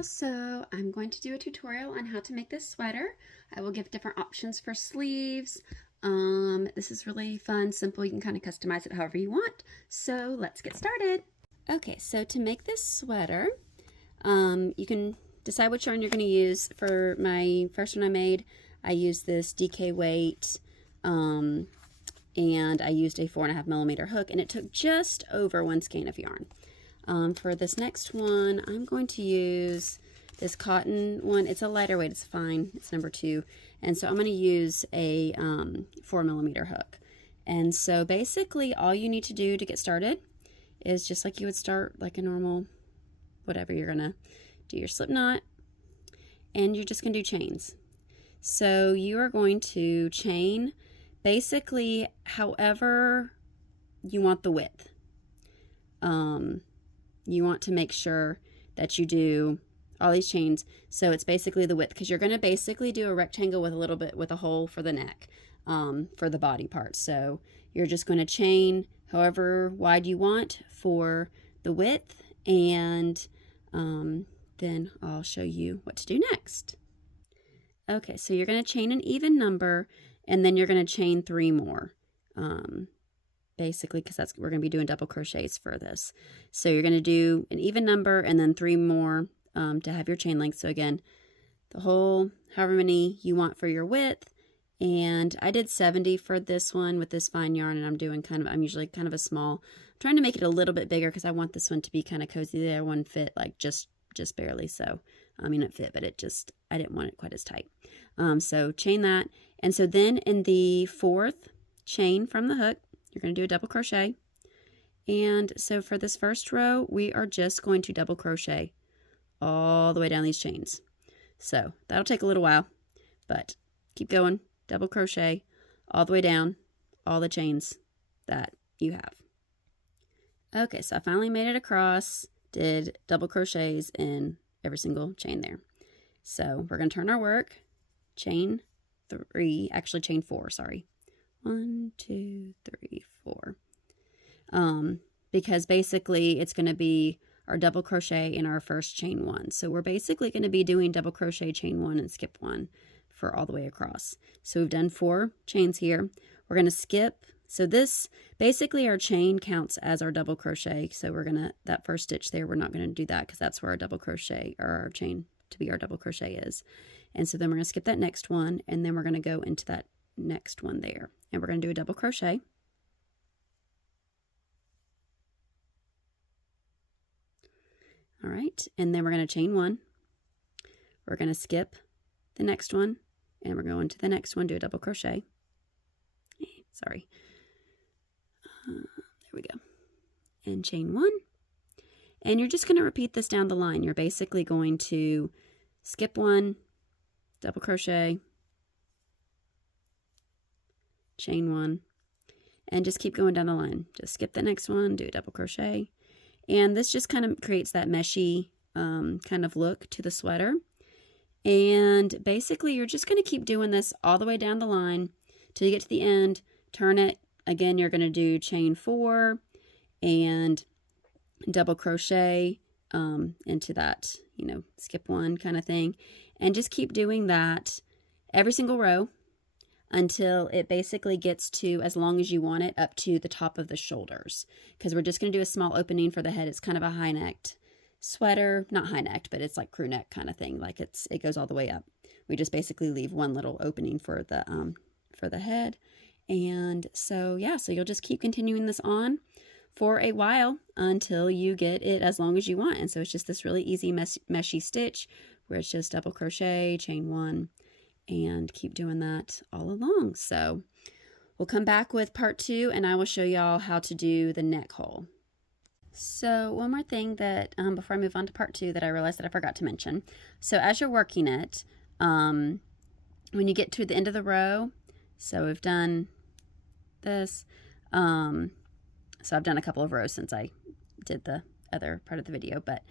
y'all, so I'm going to do a tutorial on how to make this sweater. I will give different options for sleeves. This is really fun, simple. You can kind of customize it however you want. So let's get started. Okay, so to make this sweater, you can decide which yarn you're going to use. For my first one I made, I used this DK weight, and I used a 4.5mm hook, and it took just over 1 skein of yarn. For this next one, I'm going to use this cotton one. It's a lighter weight, it's fine, it's number 2. And so I'm going to use a 4mm hook. And so basically all you need to do to get started is just like you would start like a normal, whatever, you're going to do your slip knot, and you're just going to do chains. So you are going to chain basically however you want the width. You want to make sure that you do all these chains so it's basically the width, because you're going to basically do a rectangle with a little bit with a hole for the neck, for the body part. So you're just going to chain however wide you want for the width, and then I'll show you what to do next. Okay, so you're going to chain an even number, and then you're going to chain 3 more. Basically, because we're going to be doing double crochets for this. So you're going to do an even number and then 3 more to have your chain length. So again, the whole however many you want for your width. And I did 70 for this one with this fine yarn, and I'm doing I'm usually kind of a small. I'm trying to make it a little bit bigger because I want this one to be kind of cozy. The other one fit like just barely. So I mean, it fit, but I didn't want it quite as tight. So chain that. And so then in the 4th chain from the hook, you're going to do a double crochet. And so for this first row, we are just going to double crochet all the way down these chains. So that'll take a little while, but keep going. Double crochet all the way down all the chains that you have. Okay, so I finally made it across, did double crochets in every single chain there. So we're going to turn our work, chain 4, sorry. 1, 2, 3, 4. Because basically it's going to be our double crochet in our first chain 1. So we're basically going to be doing double crochet, chain 1, and skip 1 for all the way across. So we've done 4 chains here. We're going to skip. So this, basically our chain counts as our double crochet. So we're going to, that first stitch there, we're not going to do that because that's where our double crochet, or our chain to be our double crochet is. And so then we're going to skip that next one, and then we're going to go into that next one there, and we're going to do a double crochet. All right, and then we're going to chain 1. We're going to skip the next one, and we're going to the next one, do a double crochet. Sorry. There we go. And chain 1. And you're just going to repeat this down the line. You're basically going to skip 1, double crochet, chain 1, and just keep going down the line. Just skip the next one, do a double crochet, and this just kind of creates that meshy kind of look to the sweater. And basically you're just going to keep doing this all the way down the line till you get to the end. Turn it again. You're going to do chain 4 and double crochet into that, skip 1 kind of thing, and just keep doing that every single row until it basically gets to, as long as you want it, up to the top of the shoulders, because we're just going to do a small opening for the head. It's kind of a high-necked sweater, not high-necked, but it's like crew neck kind of thing, like it goes all the way up. We just basically leave one little opening for the head. And so yeah, so you'll just keep continuing this on for a while until you get it as long as you want. And so it's just this really easy meshy stitch where it's just double crochet, chain 1, and keep doing that all along. So we'll come back with part 2, and I will show y'all how to do the neck hole. So one more thing that before I move on to part 2 that I realized that I forgot to mention. So as you're working it, when you get to the end of the row, so we've done this, so I've done a couple of rows since I did the other part of the video, but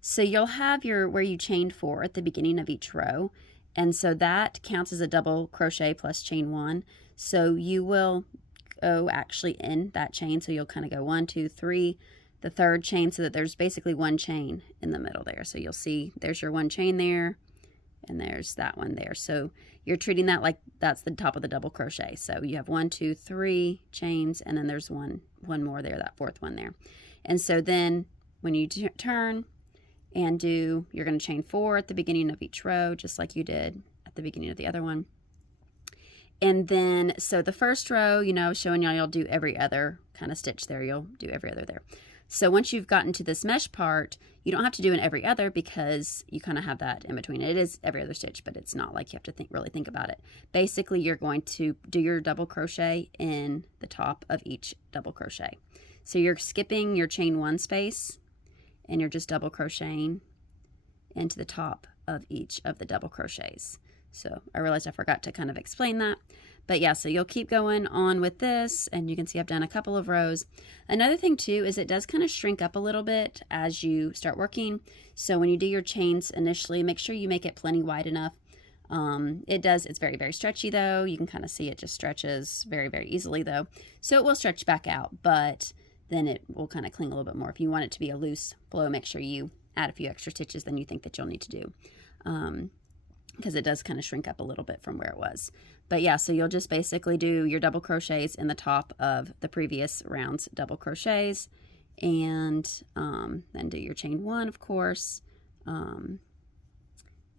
so you'll have where you chained 4 at the beginning of each row. And so that counts as a double crochet plus chain 1. So you will go actually in that chain. So you'll kind of go 1, 2, 3, the third chain so that there's basically one chain in the middle there. So you'll see there's your one chain there, and there's that one there. So you're treating that like that's the top of the double crochet. So you have 1, 2, 3 chains, and then there's one more there, that fourth one there. And so then when you turn and do, you're going to chain 4 at the beginning of each row, just like you did at the beginning of the other one. And then, so the first row, you know, I was showing y'all, you'll do every other kind of stitch there. You'll do every other there. So once you've gotten to this mesh part, you don't have to do an every other because you kind of have that in between. It is every other stitch, but it's not like you have to really think about it. Basically, you're going to do your double crochet in the top of each double crochet. So you're skipping your chain 1 space, and you're just double crocheting into the top of each of the double crochets. So I realized I forgot to kind of explain that. But yeah, so you'll keep going on with this, and you can see I've done a couple of rows. Another thing too is it does kind of shrink up a little bit as you start working. So when you do your chains initially, make sure you make it plenty wide enough. It's very, very stretchy though. You can kind of see it just stretches very, very easily though. So it will stretch back out, but then it will kind of cling a little bit more. If you want it to be a loose flow, make sure you add a few extra stitches than you think that you'll need to do. Because it does kind of shrink up a little bit from where it was. But yeah, so you'll just basically do your double crochets in the top of the previous round's double crochets, and then do your chain 1, of course, and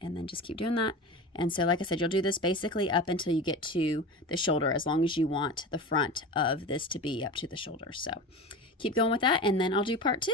then just keep doing that. And so like I said, you'll do this basically up until you get to the shoulder, as long as you want the front of this to be up to the shoulder. So keep going with that, and then I'll do part 2.